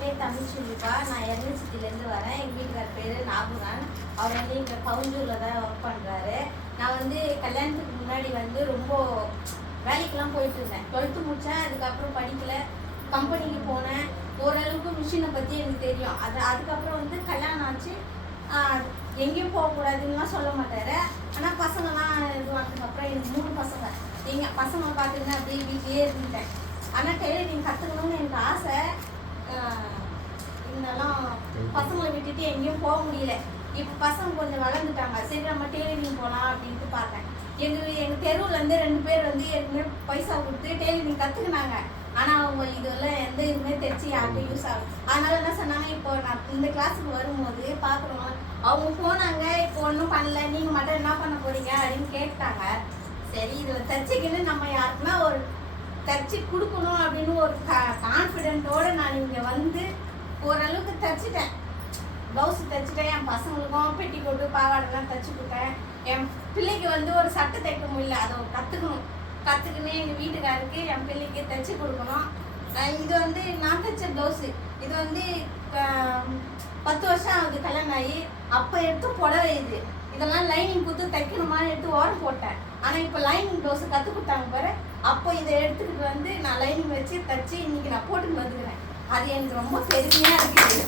பேர் தமிழ்ச்செல்விப்பா. நான் எர்னசிட்டிலேருந்து வரேன். எங்கள் வீட்டுக்கார் பேர் நாகூரான். அவர் வந்து இங்கே கவுஞ்சூரில் தான் ஒர்க் பண்ணுறாரு. நான் வந்து கல்யாணத்துக்கு முன்னாடி வந்து ரொம்ப வேலைக்கெலாம் போயிட்டு இருந்தேன். 12th முடித்தேன். அதுக்கப்புறம் படிக்கல, கம்பெனிக்கு போனேன். ஓரளவுக்கு மிஷினை பற்றி எனக்கு தெரியும். அதுக்கப்புறம் வந்து கல்யாணம் ஆச்சு. எங்கேயும் போகக்கூடாதுன்னுலாம் சொல்ல மாட்டார். ஆனால் பசங்கள்லாம் இது வந்ததுக்கப்புறம் எனக்கு 3 பசங்க. எங்கள் பசங்க பார்த்துங்கன்னா அப்படியே வீட்டிலே இருந்துட்டேன். ஆனால் டெய்லரிங் கற்றுக்கணும்னு எனக்கு ஆசை. இருந்தாலும் பசங்களை விட்டுட்டு எங்கேயும் போக முடியல. இப்போ பசங்க கொஞ்சம் வளர்ந்துட்டாங்க. சரி நம்ம டெய்லரிங் போகலாம் அப்படின்ட்டு பார்த்தேன். எங்கள் தெருவுலேருந்து 2 பேர் வந்து ஏற்கனவே பைசா கொடுத்து டெய்லரிங் கற்றுக்கினாங்க. ஆனால் அவங்க இதெல்லாம் எந்த இதுவுமே தைச்சி யார்கிட்டும் யூஸ் ஆகும். அதனால என்ன சொன்னாங்க, இப்போ நான் இந்த கிளாஸுக்கு வரும்போது பார்க்குறோம் அவங்க போனாங்க. இப்போ ஒன்றும் பண்ணல, நீங்கள் மட்டும் என்ன பண்ண போறீங்க அப்படின்னு கேட்டாங்க. சரி இதில் தைச்சிக்கின்னு நம்ம யாருக்குன்னா ஒரு தைச்சி கொடுக்கணும் அப்படின்னு ஒரு கான்ஃபிடென்ட்டோடு நான் இங்கே வந்து ஓரளவுக்கு தைச்சிட்டேன். ப்ளவுஸு தைச்சிட்டேன். என் பசங்களுக்கும் பெட்டி போட்டு பாவாடெல்லாம் தைச்சி கொடுத்தேன். என் பிள்ளைக்கு வந்து ஒரு சட்டை தைக்க முடியல, அதை கற்றுக்குன்னு எங்கள் வீட்டுக்காருக்கு என் பிள்ளைக்கு தைச்சி கொடுக்கணும். இது வந்து நான் தைச்ச ப்ளவுஸு. இது வந்து 10 வருஷம் ஆகுது கல்யாணம் ஆகி. அப்போ எடுத்து புடவை இதெல்லாம் லைனிங் கொடுத்து தைக்கணுமான்னு எடுத்து ஓரம் போட்டேன். ஆனால் இப்போ லைனிங் ப்ளவுஸு கற்றுக் கொடுத்தாங்க பாரு. அப்போ இதை எடுத்துக்கிட்டு வந்து நான் லைனிங் வச்சு தைச்சி இன்றைக்கி நான் போட்டுன்னு வந்துக்கிறேன். அது எனக்கு ரொம்ப பெருமையாக இருக்குது.